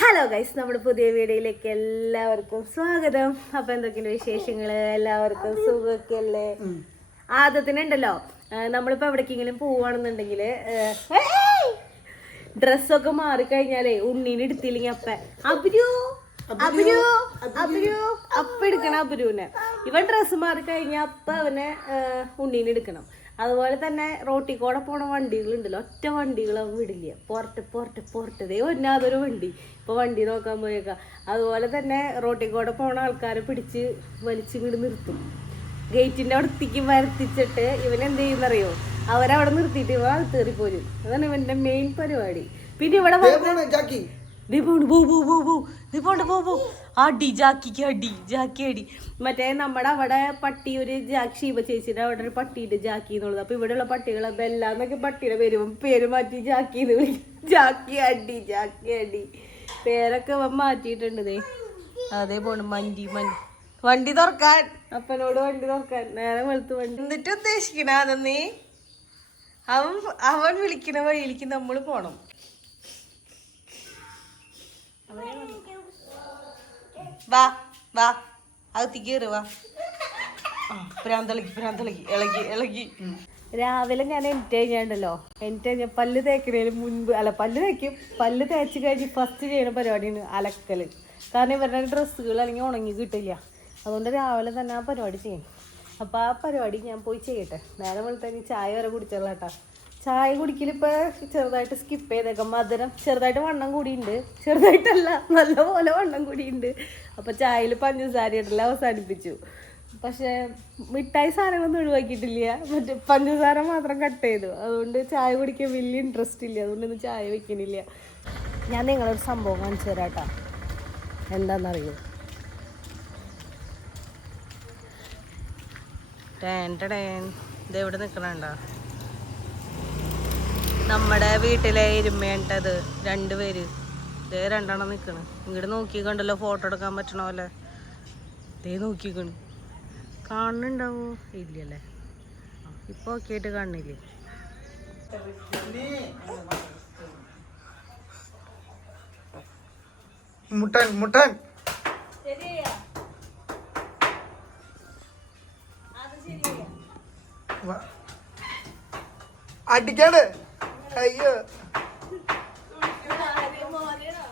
Hello guys, നമ്മുടെ പുതിയ വീഡിയോയിലേക്ക് എല്ലാവർക്കും സ്വാഗതം. അപ്പൊ എന്തൊക്കെയുണ്ട് വിശേഷങ്ങള്? എല്ലാവർക്കും സുഖമൊക്കെയല്ലേ? ആദ്യത്തിനുണ്ടല്ലോ, നമ്മളിപ്പോ എവിടേക്കെങ്കിലും പോവാണെന്നുണ്ടെങ്കിൽ ഡ്രസ്സൊക്കെ മാറിക്കഴിഞ്ഞാലേ ഉണ്ണീനെ എടുത്തില്ലെങ്കിൽ അപ്പ എടുക്കണം അബുരുവിനെ. ഇവൻ ഡ്രസ്സ് മാറിക്കഴിഞ്ഞാൽ അപ്പ അവനെ ഉണ്ണീനെ എടുക്കണം. അതുപോലെ തന്നെ റോട്ടിൽ കൂടെ പോണ വണ്ടികളുണ്ടല്ലോ, ഒറ്റ വണ്ടികൾ അവൻ വിടില്ല. പുറത്തതേ ഒന്നാതൊരു വണ്ടി. ഇപ്പോൾ വണ്ടി നോക്കാൻ പോയേക്കാം. അതുപോലെ തന്നെ റോട്ടിൽ കൂടെ പോണ ആൾക്കാരെ പിടിച്ച് വലിച്ചിങ്ങോട്ട് നിർത്തും. ഗേറ്റിൻ്റെ അടുത്തേക്ക് വരുത്തിച്ചിട്ട് ഇവൻ എന്ത് ചെയ്യുന്നറിയോ, അവരവിടെ നിർത്തിയിട്ട് ഇവ അകത്തേറി പോരും. അതാണ് ഇവൻ്റെ മെയിൻ പരിപാടി. പിന്നെ ഇവിടെ അടി ജാക്കി മറ്റേ നമ്മുടെ അവിടെ പട്ടി, ഒരു ഷീബ ചേച്ചിയുടെ അവിടെ ഒരു പട്ടിയുണ്ട് ജാക്കി എന്നുള്ളത്. അപ്പൊ ഇവിടെയുള്ള പട്ടികളെ ബെല്ലാന്നൊക്കെ പട്ടിയുടെ പേര് മാറ്റി ജാക്കി എന്ന് വിളിക്കും. ജാക്കി അടി പേരൊക്കെ മാറ്റിയിട്ടുണ്ട്. അതേ പോണ് വണ്ടി തുറക്കാൻ, അപ്പനോട് വണ്ടി തുറക്കാൻ. നേരെ വെളുത്ത് വണ്ടി എന്നിട്ട് ഉദ്ദേശിക്കണ അതെന്നീ അവൻ വിളിക്കണ വഴിയിലേക്ക് നമ്മൾ പോണം. വാ അകത്തേക്ക് കയറി വാ. പ്രാന്തളക്കി ഇളകി. രാവിലെ ഞാൻ കഴിഞ്ഞാണ്ടല്ലോ, കഴിഞ്ഞാൽ പല്ല് തേക്കണേന് മുൻപ് പല്ല് തേച്ച് കഴിഞ്ഞ് ഫസ്റ്റ് ചെയ്യുന്ന പരിപാടിയാണ് അലക്കൽ. കാരണം ഇവരുടെ ഡ്രസ്സുകൾ അല്ലെങ്കിൽ ഉണങ്ങി കിട്ടില്ല. അതുകൊണ്ട് രാവിലെ തന്നെ ആ പരിപാടി ചെയ്യും. അപ്പോൾ ആ പരിപാടി ഞാൻ പോയി ചെയ്യട്ടെ. നേരെ വെളുത്തേക്ക് ചായ വരെ കുടിച്ചോളാം കേട്ടോ. ചായ കുടിക്കലിപ്പോൾ ചെറുതായിട്ട് സ്കിപ്പ് ചെയ്തേക്കാം. മധുരം ചെറുതായിട്ട് വണ്ണം കൂടിയുണ്ട്. ചെറുതായിട്ടല്ല, നല്ലപോലെ വണ്ണം കൂടിയുണ്ട്. അപ്പോൾ ചായയിൽ പഞ്ചസാര ഇടല അവസാനിപ്പിച്ചു. പക്ഷേ മിഠായി സാധനങ്ങളൊന്നും ഒഴിവാക്കിയിട്ടില്ല. മറ്റേ പഞ്ചസാര മാത്രം കട്ട് ചെയ്തു. അതുകൊണ്ട് ചായ കുടിക്കാൻ വലിയ ഇൻട്രസ്റ്റ് ഇല്ല. അതുകൊണ്ടൊന്നും ചായ വയ്ക്കണില്ല. ഞാൻ നിങ്ങളൊരു സംഭവം കാണിച്ചു തരാം കേട്ടോ. എന്താണെന്നറിയോ? ഇതെവിടെ നിൽക്കണുണ്ടോ? നമ്മുടെ വീട്ടിലെ എരുമേണ്ടത് രണ്ടുപേര്. ഇതേ രണ്ടെണ്ണം നിൽക്കണ്. ഇങ്ങോട്ട് നോക്കിക്കണ്ടല്ലോ, ഫോട്ടോ എടുക്കാൻ പറ്റണ പോലെ. ഇതേ നോക്കിക്കണ്. കാണുന്നുണ്ടാവോ? ഇല്ലല്ലേ, ഇപ്പൊ ഒക്കെ ആയിട്ട് കാണില്ലേ? മുട്ടൻ അടിക്കാണ്. അയ്യോ,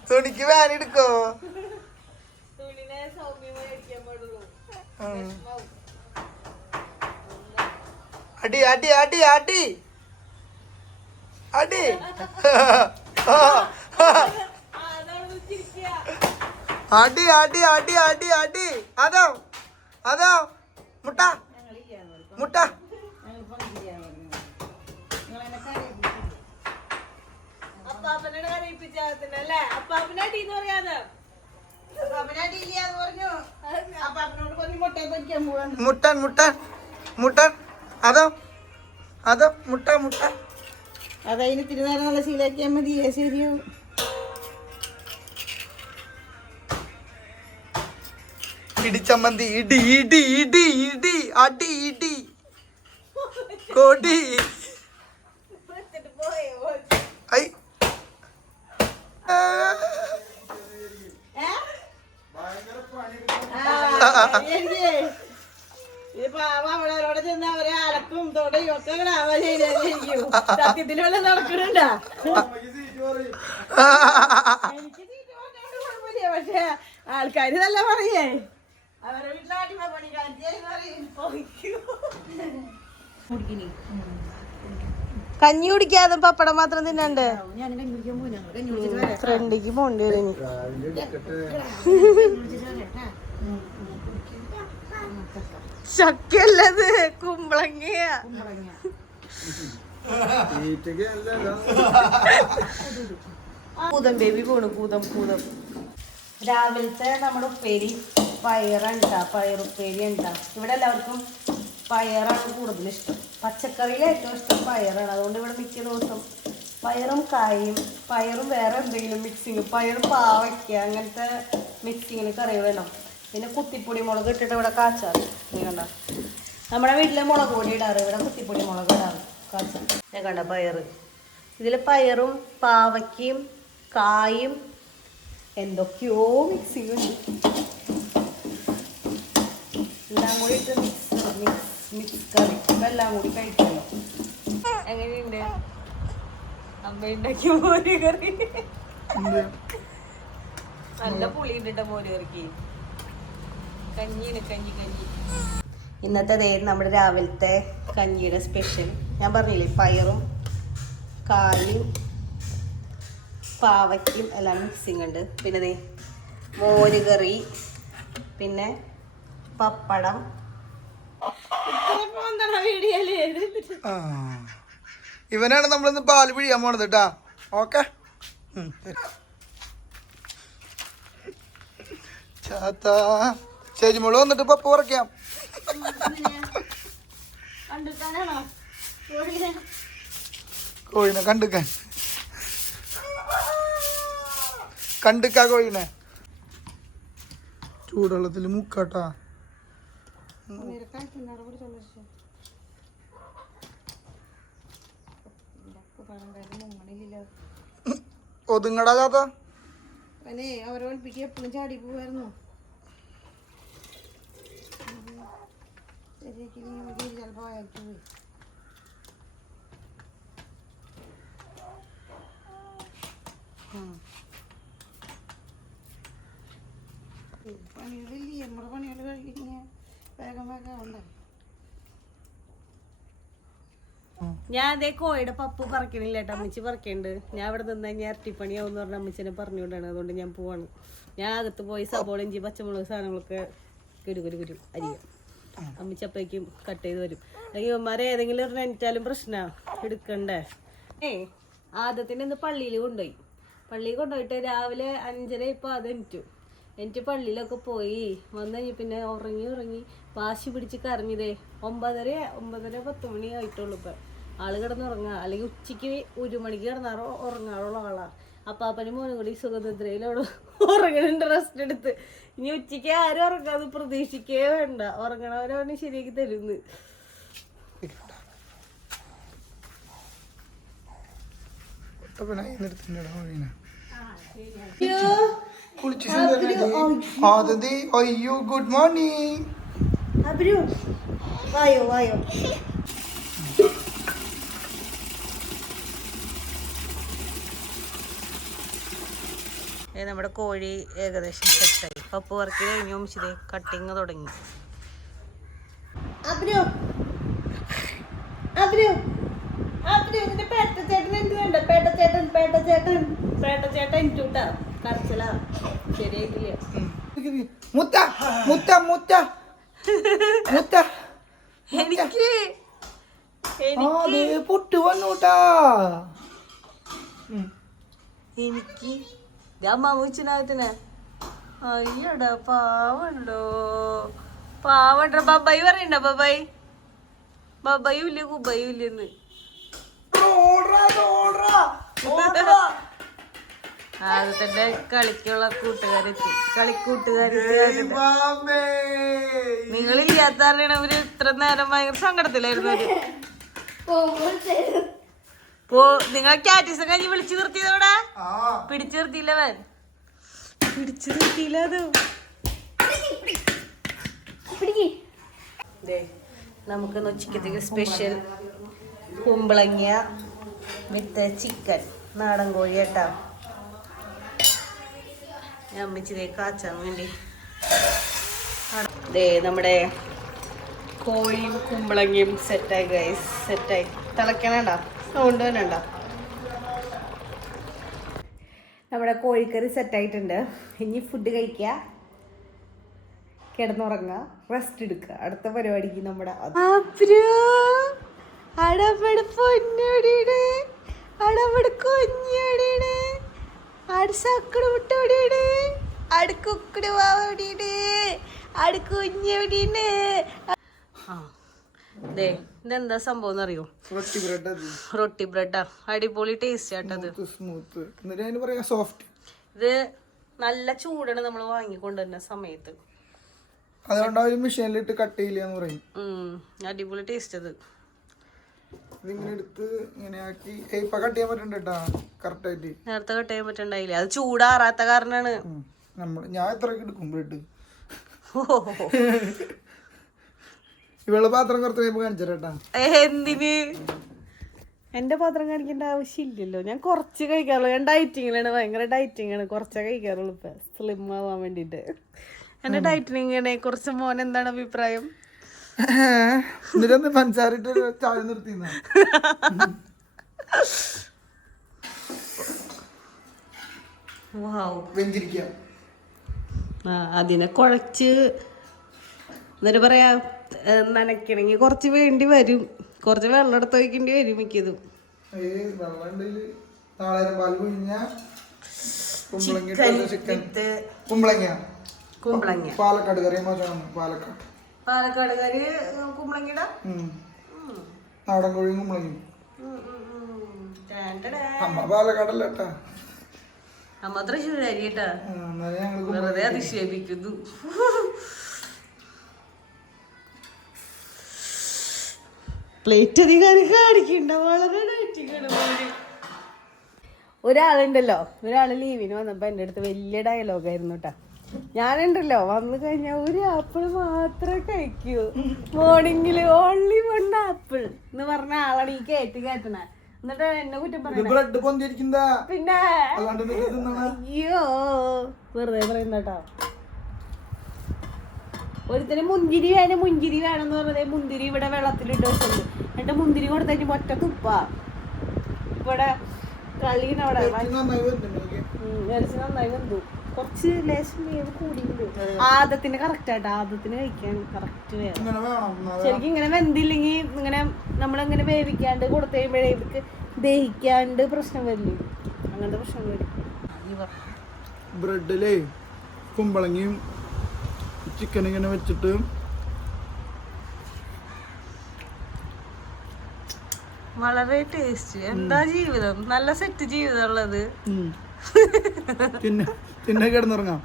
തുണിക്ക് വാൻ എടുക്കോ? അടി അടി അടി അടി അടി അടി അടി അടി അടി അടി. അതോ മുട്ട മുട്ടൻ അതോ മുട്ട അതതിന് തിരുനേരം നല്ല ശീലാക്കിയാൽ മതി. ശരിയാവും. ഇടിച്ചമ്മന്തി ഇടി ഇടി ഇടി ഇടി അടി ഇടി കൊടി. ഐ അവളോടെ ചെന്ന് അവരെ അലക്കും തൊടയും ഒക്കെ ശരിയായിരിക്കും. സത്യത്തിലുള്ള നടക്കണുണ്ടാ? എനിക്ക് സീറ്റ് പറഞ്ഞോണ്ട് കുഴപ്പമില്ല. പക്ഷെ ആൾക്കാര് നല്ല പറയേ, അവരെ വീട്ടിലാട്ടി കഞ്ഞി കുടിക്കാതെ പപ്പടം മാത്രം തിന്നണ്ട്. ഫ്രണ്ടിക്ക് പോണ്ടി വരും. ചക്കല്ലത്, കുമ്പളങ്ങയാ. കൂതം ബേബി പോണു. കൂതം രാവിലത്തെ നമ്മുടെ ഉപ്പേരി പയറുപ്പേരി ഉണ്ടാവും. ഇവിടെ എല്ലാവർക്കും പയറാണ് കൂടുതൽ ഇഷ്ടം. പച്ചക്കറിയിൽ ഏറ്റവും ഇഷ്ടം പയറാണ്. അതുകൊണ്ട് ഇവിടെ മിക്ക ദിവസം പയറും കായും, പയറും വേറെ എന്തെങ്കിലും മിക്സിങ്, പയറും പാവയ്ക്ക അങ്ങനത്തെ മിക്സിങ്ങിന് കറി വേണം. പിന്നെ കുത്തിപ്പൊടി മുളക് ഇട്ടിട്ട് ഇവിടെ കാച്ചാറ്. കണ്ട, നമ്മുടെ വീട്ടിലെ മുളക് പൊടി ഇടാറ്, ഇവിടെ കുത്തിപ്പൊടി മുളക് ഇടാറ് കാച്ചാറ്. കണ്ട പയറ്, ഇതിൽ പയറും പാവയ്ക്കയും കായും എന്തൊക്കെയോ മിക്സിങ് ഉണ്ട്. എല്ലാം കൂടി ഇട്ട് മിക്സ് കറി എല്ലാം കൂടി കഴിക്കാമല്ലോ. എങ്ങനെയുണ്ട് അമ്മ ഉണ്ടാക്കിയ മോര് കറി? നല്ല പുളിയുണ്ട് മോര് കറിക്ക്. കഞ്ഞിയാണ് കഞ്ഞി. ഇന്നത്തെ നമ്മുടെ രാവിലത്തെ കഞ്ഞിയുടെ സ്പെഷ്യൽ ഞാൻ പറഞ്ഞില്ലേ, പയറും കായും പാവയ്ക്കും എല്ലാം മിക്സിങ് ഉണ്ട്. പിന്നെ മോര് കറി, പിന്നെ പപ്പടം. ഇവനാണ് നമ്മളിന്ന് പാല് പിഴിയാൻ പോണത് കേട്ടാ. ഓക്കെ ചാത്താ ശരിമോള് വന്നിട്ട് പപ്പ കുറയ്ക്കാം. കോഴിനെ കണ്ടിക്കാ കോഴിനെ ചൂടുവെള്ളത്തിൽ മുക്കാട്ടാ. ഒതുങ്ങടാ ചാത്ത. അവരെ ഒളിപ്പിക്കുക എപ്പോഴും ചാടി പോവായിരുന്നു. ശരിയാക്കി ചിലപ്പോ അയച്ചു പോയി. പണികളില്ലേ, നമ്മുടെ പണികൾ കഴിഞ്ഞ വേഗം ഉണ്ടാവും. ഞാൻ അതേ കോഴിയുടെ പപ്പ് പറിക്കണില്ല കേട്ടോ, അമ്മച്ചി പറിക്കണ്ട്. ഞാൻ ഇവിടെ നിന്ന് കഴിഞ്ഞാൽ ഇരട്ടിപ്പണിയാവും പറഞ്ഞ അമ്മച്ചിനെ പറഞ്ഞുകൊണ്ടാണ്. അതുകൊണ്ട് ഞാൻ പോവാണ്. ഞാൻ അകത്ത് പോയി സബോള, ഇഞ്ചി, പച്ചമുളക് സാധനങ്ങളൊക്കെ കുരു അരിയാം. അമ്മച്ചി അപ്പേക്കും കട്ട് ചെയ്ത് വരും. അല്ലെങ്കിൽ ഇവന്മാരെ ഏതെങ്കിലും ഒരു നെറ്റാലും പ്രശ്നമാണ്, എടുക്കണ്ടേ. ആദ്യത്തിന് ഇന്ന് പള്ളിയിൽ കൊണ്ടുപോയിട്ട് രാവിലെ 5:30 ഇപ്പോൾ എനിക്ക് പള്ളിയിലൊക്കെ പോയി വന്നു കഴിഞ്ഞ് പിന്നെ ഉറങ്ങി വാശി പിടിച്ച് കരഞ്ഞതേ 9:30 10 മണി ആയിട്ടുള്ളൂ. ഇപ്പം ആള് കിടന്നുറങ്ങുക. അല്ലെങ്കിൽ ഉച്ചയ്ക്ക് 1 മണിക്ക് കിടന്നാറോ ഉറങ്ങാറുള്ള ആളാണ്. അപ്പാപ്പനും മോനും കൂടി സുഖനിദ്രയിലോട് ഉറങ്ങുന്നുണ്ട്, റെസ്റ്റ് എടുത്ത്. ഇനി ഉച്ചയ്ക്ക് ആരും ഉറങ്ങാതെ പ്രതീക്ഷിക്കേ വേണ്ട, ഉറങ്ങണവരവന് ശരിയാക്കി തരുന്നു. അയ്യോ ഗുഡ് മോർണിംഗ്. വായോ നമ്മുടെ കോഴി ഏകദേശം സെറ്റായി. പപ്പ് വർക്ക് കഴിഞ്ഞു ശരി കട്ടിങ് തുടങ്ങി. കരച്ചിലാ ശരിയായിട്ടില്ല. പൊട്ടു വന്നൂട്ടാ. എനിക്ക് അമ്മൂച്ചിനകത്തിനെ അയ്യടാ പാവണ്ടോ. ബബായി പറയണ്ട, ബബായും ഇല്ല കുബായും ഇല്ലെന്ന്. ആദ്യത്തെ കളിക്കുള്ള കൂട്ടുകാരെത്തി. നിങ്ങളില്ലാത്ത അവര് ഇത്ര നേരം ഭയങ്കര സങ്കടത്തിലായിരുന്നു. നിങ്ങൾ കാറ്റീസം കഴിഞ്ഞ് വിളിച്ചു നിർത്തിയതോടെ പിടിച്ചു നിർത്തിയില്ലവൻ. അത് നമുക്കിന്ന് ഉച്ചക്കത്തേക്ക് സ്പെഷ്യൽ കുമ്പളങ്ങ വിത്ത് ചിക്കൻ, നാടൻ കോഴി കേട്ടാ. ഞാൻ അമ്മച്ചിതേ കാച്ചാൻ വേണ്ടി നമ്മുടെ കോഴിയും കുമ്പളങ്ങയും സെറ്റായി ഗൈസ്, സെറ്റായി. തിളക്കണണ്ട, സൗണ്ട് വേണ്ട. നമ്മുടെ കോഴിക്കറി സെറ്റായിട്ടുണ്ട്. ഇനി ഫുഡ് കഴിക്കുക, കിടന്നുറങ്ങുക, റെസ്റ്റ് എടുക്കുക. അടുത്ത പരിപാടിക്ക് നമ്മുടെ ഇതെന്താ സംഭവം എന്നറിയോ? റൊട്ടി ബ്രെഡാ. അടിപൊളി ടേസ്റ്റ് ആട്ടത്. ഇത് നല്ല ചൂടാണ് നമ്മൾ വാങ്ങിക്കൊണ്ടുവരുന്ന സമയത്ത്. അതുകൊണ്ട് മെഷീനിലിട്ട് കട്ട് ചെയ്യില്ല എന്ന് പറയും. അടിപൊളി ടേസ്റ്റ് അത്. ഇതിങ്ങനെ എടുത്ത് ഇങ്ങനെ ആക്കി ഇപ്പൊ കട്ട് ചെയ്യാൻ പറ്റുന്നുണ്ട് കേട്ടാ കറക്റ്റ് ആയിട്ട്. നേരത്തെ കട്ട് ചെയ്യാൻ പറ്റണ്ടായില്ല, അത് ചൂടാറാത്ത കാരണാണ്. ഞാൻ എത്രയൊക്കെ എടുക്കും ബ്രെഡ്. ഇവളെ പാത്രം കുറച്ച് കഴിയുമ്പോ കാണിച്ചേട്ടാ. എന്തിന് എന്റെ പാത്രം കാണിക്കേണ്ട ആവശ്യമില്ലല്ലോ, ഞാൻ കുറച്ച് കഴിക്കാറുള്ളൂ. ഞാൻ ഡയറ്റിങ്ങിലാണ്, ഭയങ്കര ഡയറ്റിങ്ങാണ്, കുറച്ചേ കഴിക്കാറുള്ളൂ ഇപ്പൊ സ്ലിം ആവാൻ വേണ്ടിട്ട്. എന്റെ ഡയറ്റിങ്ങിനെ കുറിച്ച് മോൻ എന്താണ് അഭിപ്രായം? എന്നിട്ടൊന്ന് പഞ്ചാരിട്ട് ചായ നിർത്തിന്ന വെഞ്ചിരിക്കാം. അതിനെ കുഴച്ച് എന്നിട്ട് പറയാ നനയ്ക്കണമെങ്കിൽ കുറച്ച് വേണ്ടി വരും, കുറച്ച് വെള്ളം എടുത്ത് വയ്ക്കേണ്ടി വരും മിക്കതും. കുമ്പളങ്ങ പാലക്കാട് കറി മോശമാണ്. പാലക്കാട് കറി കുമ്പളങ്ങിട നാടൻ കോഴിയും കുമ്പളങ്ങയും. അമ്മ പാലക്കാടല്ല കേട്ടാ, അമ്മ തൃശ്ശൂരാരി കേട്ടാ, വെറുതെ അധിക്ഷേപിക്കുന്നു. പ്ലേറ്റ് അധികം കാണിക്കണ്ട, വളരെ ഡയറ്റിങ്ങാണ്. ഒരാളുണ്ടല്ലോ, ഒരാള് ലീവിന് വന്നപ്പോ എൻ്റെ അടുത്ത് വലിയ ഡയലോഗായിരുന്നു കേട്ടാ. ഞാനുണ്ടല്ലോ വന്നു കഴിഞ്ഞാൽ ഒരു ആപ്പിൾ മാത്രമേ കഴിക്കൂ, മോർണിംഗില് ഓൺലി 1 ആപ്പിൾ എന്ന് പറഞ്ഞ ആളാണ് ഈ കയറ്റണ. എന്നിട്ട് എന്നെ കുറ്റം പറയുന്നത് പിന്നെ അയ്യോ വെറുതെ പറയുന്നേട്ടാ. ഒരുത്തന് മുന്തിരി വേണമെന്ന് പറഞ്ഞത് മുന്തിരി ഇവിടെ വെള്ളത്തിലിട്ട് വെച്ചത്, എന്നിട്ട് മുന്തിരി കൊടുത്തേക്ക് ഒറ്റ തുപ്പ. ഇവിടെ കളീനവിടെ ഇറച്ചി നന്നായി വെന്തു, കുറച്ച് ലേശം വേവ് കൂടിയുണ്ട്. ആദത്തിന് കറക്റ്റ് ആയിട്ട്, ആദത്തിന് കഴിക്കാൻ കറക്റ്റ് വേണം. ശരിക്കും ഇങ്ങനെ വെന്തില്ലെങ്കിൽ ഇങ്ങനെ നമ്മളിങ്ങനെ വേവിക്കാണ്ട് കൊടുത്തു കഴിയുമ്പോഴേ ഇവർക്ക് ദഹിക്കാണ്ട് പ്രശ്നം വരില്ലേ, അങ്ങനത്തെ പ്രശ്നം വരും. ബ്രെഡിലേ കുമ്പളങ്ങിയും ചിക്കൻ ഇങ്ങനെ വെച്ചിട്ട് വളരെ ടേസ്റ്റ്. എന്താ ജീവിതം, നല്ല സെറ്റ് ജീവിതം ഉള്ളത്. പിന്നെ കിടന്നുറങ്ങാം.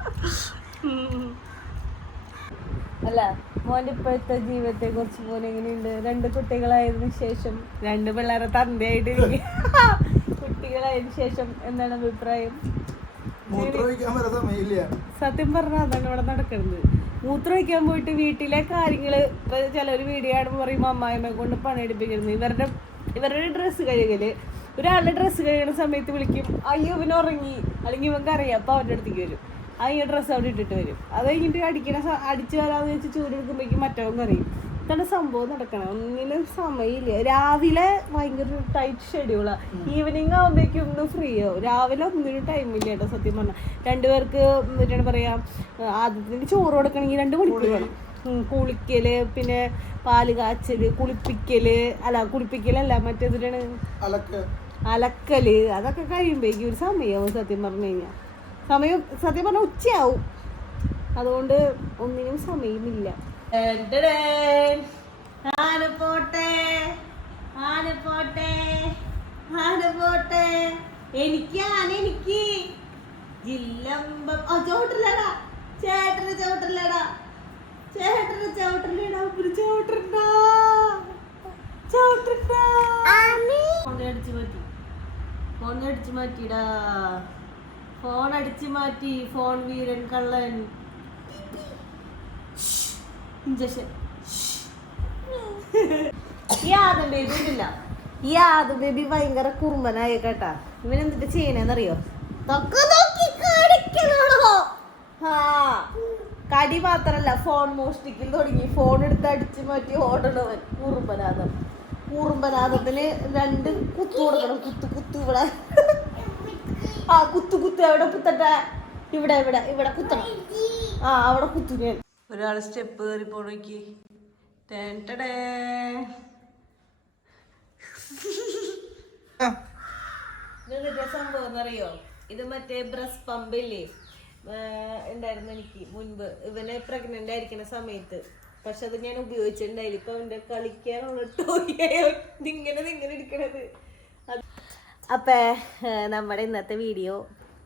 അല്ല മോന്റെ ഇപ്പോഴത്തെ ജീവിതത്തെ കുറിച്ച് മോൻ എങ്ങനെയുണ്ട്? 2 കുട്ടികളായതിനു ശേഷം, 2 പിള്ളേരെ തന്തയായിട്ട് കുട്ടികളായതിനു ശേഷം എന്താണ് അഭിപ്രായം? സത്യം പറഞ്ഞാൽ അതാണ് ഇവിടെ നടക്കുന്നത്. മൂത്രം വയ്ക്കാൻ പോയിട്ട് വീട്ടിലെ കാര്യങ്ങള് ഇപ്പൊ ചിലര് വീഡിയോ ആടുമ്പോൾ പറയും അമ്മായിമ്മയെ കൊണ്ട് പണിയെടുപ്പിക്കുന്നു. ഇവരുടെ ഡ്രസ്സ് കഴുകല്, ഒരാളുടെ ഡ്രസ്സ് കഴുകുന്ന സമയത്ത് വിളിക്കും, അയ്യോ ഇവൻ ഉറങ്ങി, അല്ലെങ്കിൽ ഇവർക്ക് അറിയാം, അപ്പൊ അവരുടെ അടുത്തേക്ക് വരും, ആ ഈ ഡ്രസ്സ് അവിടെ ഇട്ടിട്ട് വരും. അത് കഴിഞ്ഞിട്ട് അടിച്ചു വരാന്ന് വെച്ച് ചൂടെടുക്കുമ്പോഴേക്കും മറ്റവൻ അറിയും. ഇതാണ് സംഭവം നടക്കണം. ഒന്നിനും സമയമില്ല. രാവിലെ ഭയങ്കര ടൈറ്റ് ഷെഡ്യൂളാ, ഈവനിങ് ആകുമ്പോഴേക്കും ഒന്ന് ഫ്രീ ആവും. രാവിലെ ഒന്നിനും ടൈമില്ല കേട്ടോ സത്യം പറഞ്ഞാൽ. 2 പേർക്ക് എന്താണ് പറയാ, ആദ്യത്തിന് ചോറ് കൊടുക്കണമെങ്കിൽ 2 മണിക്കൂർ വേണം. കുളിക്കല്, പിന്നെ പാല് കാച്ചല്, കുളിപ്പിക്കലല്ല മറ്റേതിനാണ് അലക്കല്, അതൊക്കെ കഴിയുമ്പോഴേക്കും ഒരു സമയമാവും സത്യം പറഞ്ഞു കഴിഞ്ഞാൽ. സത്യം പറഞ്ഞാൽ ഉച്ചയാവും. അതുകൊണ്ട് ഒന്നിനും സമയമില്ല. എനിക്ക് ജില്ലമ്പം ചോട്ടില്ലടാ, ചേട്ടന് ചോട്ടില്ലടാ, ചേട്ടന് ചോട്ടില്ലടാ, ഒരു ചോട്ടുണ്ടാ, ഫോൺ അടിച്ചു മാറ്റിടാ, ഫോൺ അടിച്ചു മാറ്റി. ഫോൺ വീരൻ കള്ളൻ ഇഞ്ചക്ഷൻ. ഈ ആദം ബേബി ഇല്ല, ഈ ആദം ബേബി ഭയങ്കര കുറുമ്പനായ കേട്ടാ. ഇവൻ എന്നിട്ട് ചെയ്യണേന്നറിയോ, കടി മാത്രല്ല ഫോൺ മോഷ്ടിക്കൽ തുടങ്ങി. ഫോൺ എടുത്ത് അടിച്ചു മാറ്റി ഓടണവൻ കൂറുമ്പനാഥത്തിന് 2 കുത്തു കൊടുക്കണം. കുത്തു ഇവിടെ, കുത്തു എവിടെ കുത്തട്ടെ, ഇവിടെ കുത്തണം. അവിടെ കുത്തു. ഞാൻ ഒരാള് സ്റ്റെപ്പ് കയറി പോണോക്കി. സംഭവം എന്നറിയോ, ഇത് മറ്റേ ബ്രസ്റ്റ് പമ്പ് ഇല്ലേ ഉണ്ടായിരുന്നു എനിക്ക് മുൻപ്, ഇവനെ പ്രഗ്നന്റ് ആയിരിക്കുന്ന സമയത്ത്. പക്ഷെ അത് ഞാൻ ഉപയോഗിച്ചിട്ടുണ്ടായില്ല. ഇപ്പൊ അവന്റെ കളിക്കാനുള്ള ടോയായോ ഇങ്ങനെ ഇരിക്കണത്. അപ്പൊ നമ്മുടെ ഇന്നത്തെ വീഡിയോ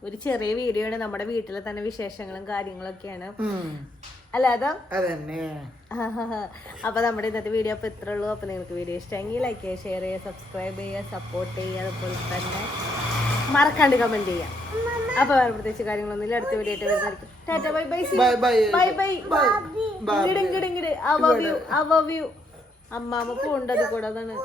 ഒരു ചെറിയ വീഡിയോ ആണ്. നമ്മുടെ വീട്ടിലെ തന്നെ വിശേഷങ്ങളും കാര്യങ്ങളൊക്കെയാണ്. അല്ല അതോ അതന്നെ. അപ്പൊ നമ്മുടെ ഇന്നത്തെ വീഡിയോ അപ്പൊ ഇത്രേ ഉള്ളൂ. അപ്പൊ നിങ്ങൾക്ക് വീഡിയോ ഇഷ്ടമെങ്കിൽ ലൈക്ക് ചെയ്യുക, ഷെയർ ചെയ്യുക, സബ്സ്ക്രൈബ് ചെയ്യുക, സപ്പോർട്ട് ചെയ്യുക, അതുപോലെ തന്നെ മറക്കാണ്ട് കമന്റ് ചെയ്യാം. അപ്പൊ വേറെ പ്രത്യേകിച്ച് കാര്യങ്ങളൊന്നുമില്ല. അടുത്ത വീഡിയോ ആയിട്ട് വരുന്നതായിരിക്കും. Tata bye bye bye bye. ഇങ്ങട് അവ വ്യൂ അമ്മാമ്മ പൂണ്ടത് കൂടെ അതാണ്.